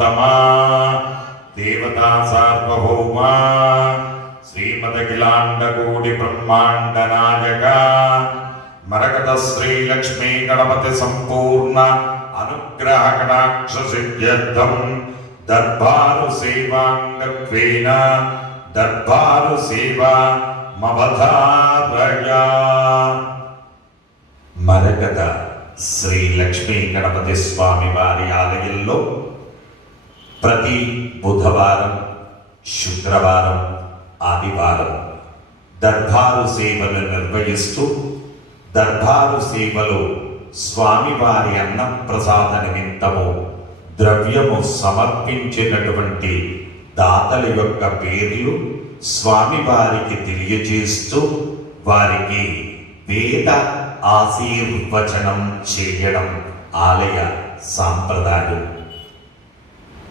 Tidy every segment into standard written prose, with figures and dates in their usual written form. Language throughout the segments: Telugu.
तमा देवता सार्वभौमा श्रीमदखिलांडकोटि ब्रह्मांड नायक मरकत श्री लक्ष्मी गणपति संपूर्ण अनुग्रह कटाक्ष सिद्ध्यर्थम दरबारु सेवांगत्वेन दरबारु सेवा मवधारया। मरकत श्री लक्ष्मी गणपति स्वामी वारी आलयंलो ప్రతి బుధవారం, శుక్రవారం, ఆదివారం దర్బారు సేవలు నిర్వహిస్తూ దర్బారు సేవలో స్వామివారి అన్నప్రసాద నిమిత్తము ద్రవ్యము సమర్పించినటువంటి దాతల యొక్క పేర్లు స్వామివారికి తెలియజేస్తూ వారికి వేద ఆశీర్వచనం చేయడం ఆలయ సాంప్రదాయం.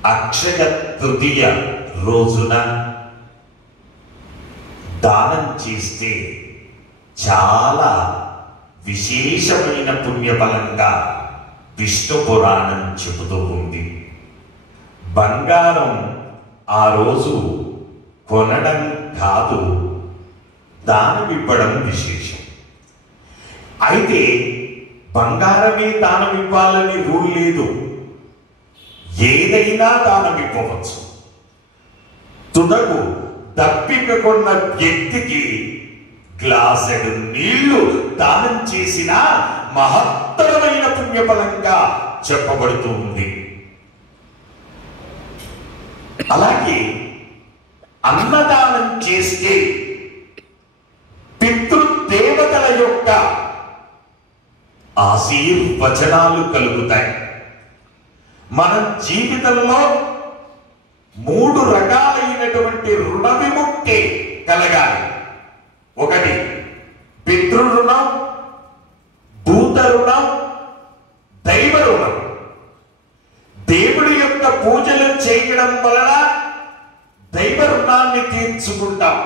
అక్షయ తృతీయ రోజున దానం చేస్తే చాలా విశేషమైన పుణ్యఫలంగా విష్ణు పురాణం చెబుతూ ఉంది. బంగారం ఆ రోజు కొనడం కాదు, దానం ఇవ్వడం విశేషం. అయితే బంగారమే దానం ఇవ్వాలని రూల్ లేదు, ఏదైనా దానం ఇవ్వవచ్చు. తుదకు దప్పిక కొన్న వ్యక్తికి గ్లాసెడు నీళ్లు దానం చేసిన మహత్తరమైన పుణ్యఫలంగా చెప్పబడుతుంది. అలాగే అన్నదానం చేస్తే పితృదేవతల యొక్క ఆశీర్వచనాలు కలుగుతాయి. మన జీవితంలో 3 రకాలైనటువంటి రుణ విముక్తి కలగాలి. ఒకటి పితృ రుణం, భూత రుణం, దైవ రుణం. దేవుడి యొక్క పూజలు చేయడం వలన దైవ రుణాన్ని తీర్చుకుంటాం.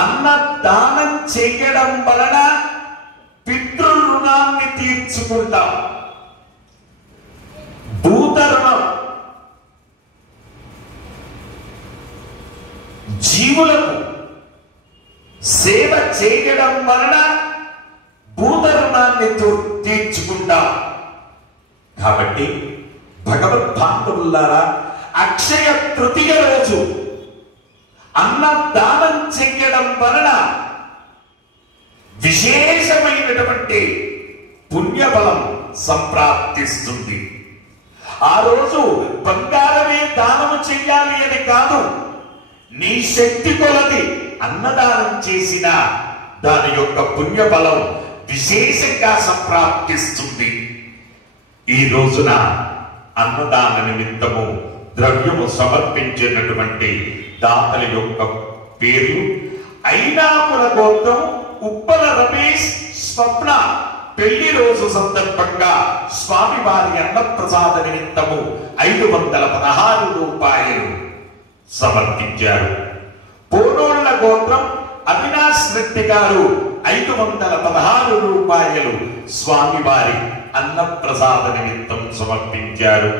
అన్నదానం చేయడం వలన పితృ రుణాన్ని తీర్చుకుంటాం. భూత రుణం జీవులకు సేవ చేయడం వలన భూత రుణాన్ని తీర్చుకుంటాం. కాబట్టి భగవద్భాండవులారా, అక్షయ తృతీయ రోజు అన్నదానం చేయడం వలన విశేషమైనటువంటి పుణ్యబలం సంప్రాప్తిస్తుంది. ఆ రోజు బంగారమే దానము చెయ్యాలి అని కాదు, నీ శక్తి కొలది అన్నదానం చేసిన దాని యొక్క పుణ్యబలం విశేషంగా సంప్రాప్తిస్తుంది. ఈ రోజున అన్నదాన నిమిత్తము ద్రవ్యము సమర్పించినటువంటి దాతల యొక్క పేర్లు: ఐనాపుర గోత్రం ఉప్పల రమేష్ స్వప్న పెళ్లి రోజు సందర్భంగా స్వామివారి అన్నప్రసాద నిమిత్తము 516 రూపాయలు సమర్పించారు. పోనోళ్ల గోత్రం అవినాష్ రెడ్డి గారు 516 రూపాయలు స్వామివారి అన్నప్రసాద నిమిత్తం సమర్పించారు.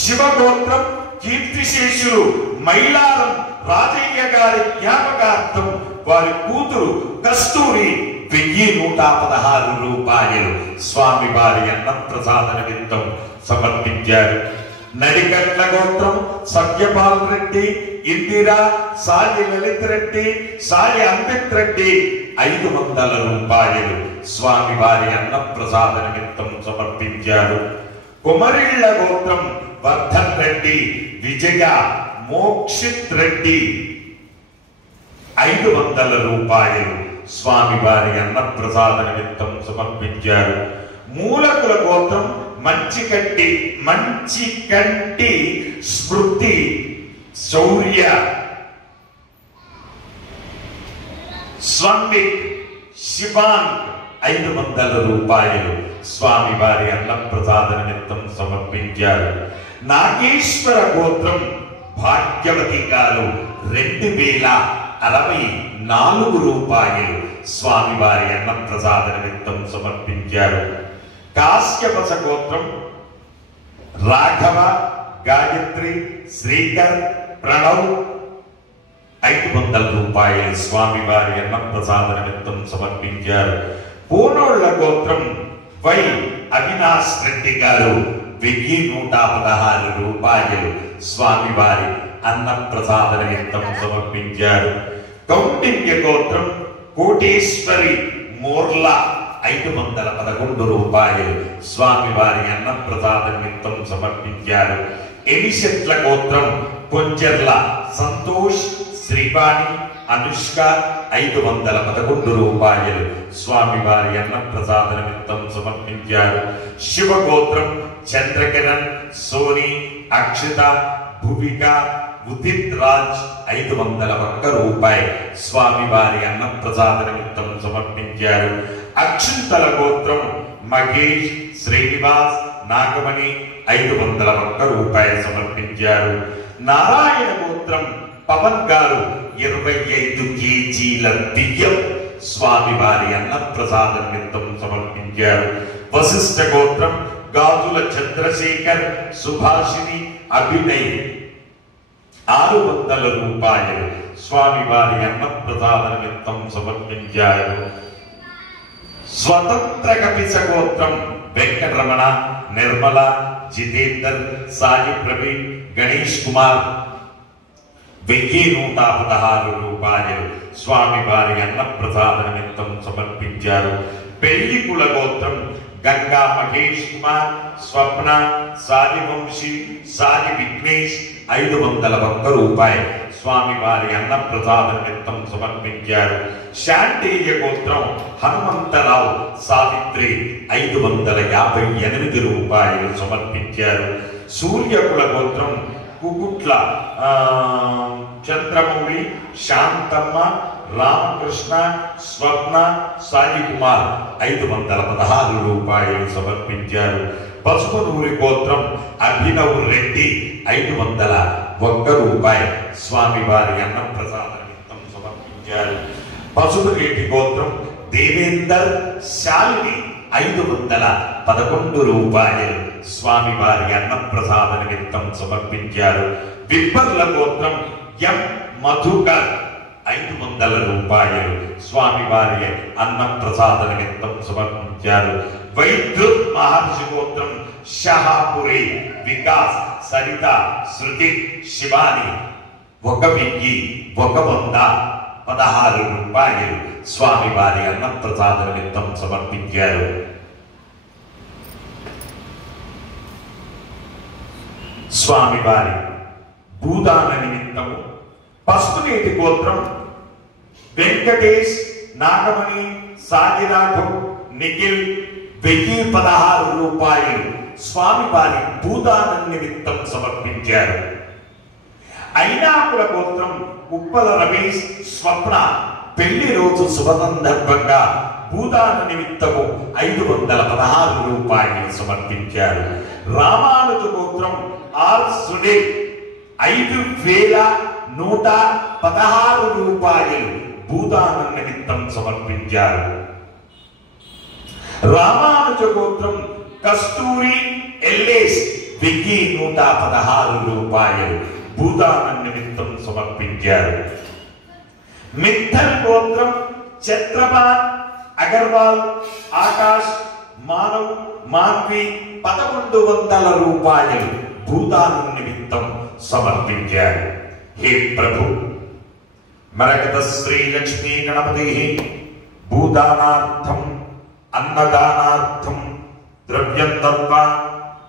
శివగోత్రం కీర్తిశేషులు మైలారం రాజయ్య గారి జ్ఞాపకార్థం వారి కూతురు కస్తూరి 1116 రూపాయలు స్వామివారి అన్నప్రసాద నిమిత్తం సమర్పించారు. నడికట్ల గోత్రం సత్యపాల్ రెడ్డి, ఇందిరా, సాయి లలిత్ రెడ్డి, సాయి అమృత్ రెడ్డి 500 రూపాయలు స్వామివారి అన్నప్రసాద నిమిత్తం సమర్పించారు. కుమరిళ్ల గోత్రం వర్ధన్ రెడ్డి, విజయ, మోక్షిత్ రెడ్డి 500 రూపాయలు స్వామివారి అన్నప్రసాద నిమిత్తం సమర్పించారు. మూలకుల గోత్రం మంచి కంటి స్మృతి శౌర్య స్వామి శివాన్ 500 రూపాయలు స్వామివారి అన్నప్రసాద నిమిత్తం సమర్పించారు. నాగేశ్వర గోత్రం భాగ్యవతి గారు 2064 రూపాయలు స్వామివారి అన్నప్రసాద నిమిత్తం సమర్పించారు. కాశ్యపస గోత్రం రాఘవ, గాయత్రి, శ్రీకర్, ప్రణవ్ 500 రూపాయలు స్వామివారి అన్నప్రసాద నిమిత్తం సమర్పించారు. పూనోళ్ల గోత్రం వై అవినాష్ రెడ్డి గారు 1116 రూపాయలు స్వామివారి అన్నప్రసాద నిమిత్తం సమర్పించారు. కౌండిన్య గోత్రం కోటేశ్వరి మోర్ల 511 రూపాయలు స్వామివారి అన్నప్రసాద నిమిత్తం సమర్పించారు. ఎనిశెట్ల గోత్రం కొంచెర్ల సంతోష్, శ్రీవాణి, అనుష్క 511 రూపాయలు స్వామివారి అన్నప్రసాద నిమిత్తం సమర్పించారు. శివగోత్రం చంద్రకిరణ్, సోని, అక్షిత, భువిక, ఉదిత్ రాజ్ 501 రూపాయి స్వామివారి అన్నప్రసాద నిమిత్తం సమర్పించారు. అక్షింతల గోత్రం మహేష్, శ్రీనివాస్, నాగమణి 501 రూపాయలు సమర్పించారు. నారాయణ గోత్రం పవన్ గారు 25 కేజీల బియ్యం స్వామివారి అన్నప్రసాద నిమిత్తం సమర్పించారు. వశిష్ఠ గోత్రం గాజుల చంద్రశేఖర్, సుభాషిని, అభినయ్ 600 రూపాయలు స్వామివారి అన్నప్రసాద నిమిత్తం సమర్పించారు. స్వతంత్ర కపిస గోత్రం వెంకటరమణ, నిర్మల, జితేందర్, సాయి ప్రవీణ్, గణేష్ కుమార్ 1116 రూపాయలు స్వామివారి అన్నప్రసాద నిమిత్తం సమర్పించారు. పెళ్లికుల గోత్రం గంగా మహేష్ కుమార్, స్వప్న, సాయి వంశీ, సాయి విఘ్నేష్ 501 రూపాయలు స్వామివారి అన్నప్రసాద నిమిత్తం సమర్పించారు. శాంతేయ గోత్రం హనుమంతరావు, సావిత్రి 558 రూపాయలు సమర్పించారు. సూర్యకుల గోత్రం కుకుట్ల చంద్రమౌళి, శాంతమ్మ, రామకృష్ణ, స్వప్న, సాయి కుమార్ 516 రూపాయలు సమర్పించారు. పసుపునూరి గోత్రం అభినవ్ రెడ్డి 501 రూపాయి స్వామివారి అన్నప్రసాద నిమిత్తం సమర్పించారు. పసుపురేటి గోత్రం దేవేందర్, శాలిని 511 రూపాయలు స్వామివారి అన్నప్రసాద నిమిత్తం సమర్పించారు. విప్పర్ల గోత్రం ఎం మధుకర్ 500 రూపాయలు స్వామివారి అన్నప్రసాద నిమిత్తం సమర్పించారు. వైద్యుత్ మహర్షి గోత్రం షహాపురి, వికాస్, సరిత, శృతి, శివాని 1116 రూపాయలు స్వామివారి అన్నప్రసాద నిమిత్తం సమర్పించారు. స్వామివారి భూదాన నిమిత్తము పసుపునీటి గోత్రం వెంకటేష్, నాగమణి, సాగిరాఘవ్, నిఖిల్ 1016 రూపాయలు స్వామివారి భూదాన నిమిత్తం సమర్పించారు. ఐనాకుల గోత్రం ఉప్పల రమేష్, స్వప్న పెళ్లి రోజు శుభ సందర్భంగా భూదాన నిమిత్తము 516 రూపాయలు సమర్పించారు. రామానుజ గోత్రం ఆర్ సునీల్ 5116 రూపాయలు భూదాన నిమిత్తం సమర్పించారు. రామానుజ గోత్రం కస్తూరి ఎల్లేస్ 1116 రూపాయలు భూదాన నిమిత్తం సమర్పించారు. మిథల్ గోత్రం చంద్రపాల్, అగర్వాల్, ఆకాష్, మానవ్, మాన్వి 1100 రూపాయలు భూదాన నిమిత్తం సమర్పించారు. హే ప్రభు, మరకత శ్రీ లక్ష్మీ గణపతి భూదానార్థం అన్నదానార్థం ద్రవ్యం దత్వా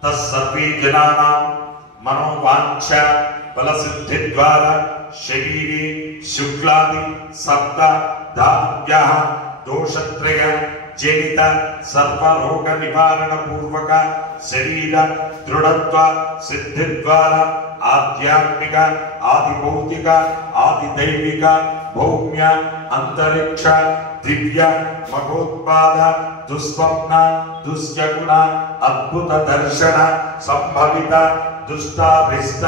తస్సర్వే జనానాం మనోవాంఛ ఫలసిద్ధి ద్వారా శరీరే శుక్లాది సప్త ధాన్యాః దోషత్రయ జనిత సర్వరోగ నివారణ పూర్వక శరీర దృఢత్వ సిద్ధి ద్వారా ఆధ్యాత్మిక, ఆది భౌతిక, ఆది దైవిక, భౌమ్య, అంతరిక్ష, దివ్య, మహోత్పాద, దుస్వప్న, దుశ్యగుణ, అద్భుత దర్శన, సంభవిత, దుష్టాభిష్ట,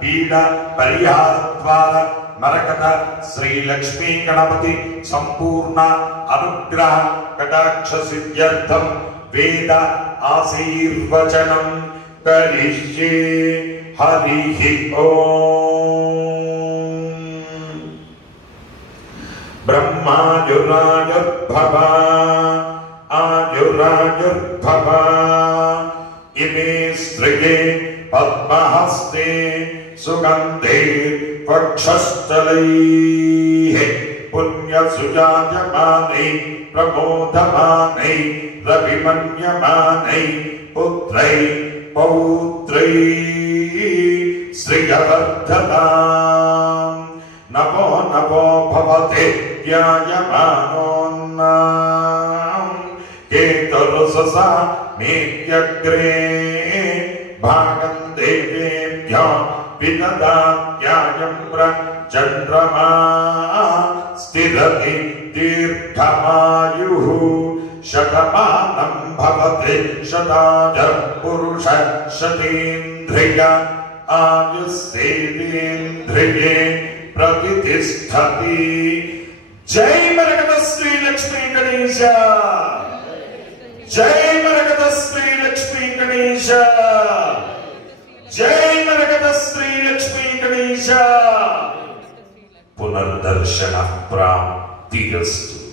పీడ పరిహార ద్వారా మరకత శ్రీ లక్ష్మీ గణపతి సంపూర్ణ అనుగ్రహ కటాక్ష సిద్ధ్యర్థం వేద ఆశీర్వచనం करिष्ये हरिः ओम्। ब्रह्मायुरायुर्भव आयुरायुर्भव इमे स्त्रिये पद्महस्ते सुगन्धे वक्षस्थलैः पुण्यसुजायमानै प्रमोदमानै रविमन्यमानै पुत्रै पौत्रै श्रियवर्धताम्। नमो नमो भवते ध्यायमानोन्नाम् केतुर्ससा मेत्यग्रे भागं देवेभ्यो विददात्यायं चन्द्रमा स्थिरति दीर्घमायुः शतमानं भवति शताय पुरुष शतेन्द्रिय आयुस्तेन्द्रिये प्रतिष्ठति। जय मरकत श्री लक्ष्मी गणेश, जय मरकत श्री लक्ष्मी गणेश, जय मरकत श्री लक्ष्मी गणेश। पुनर्दर्शन प्राप्तिरस्तु।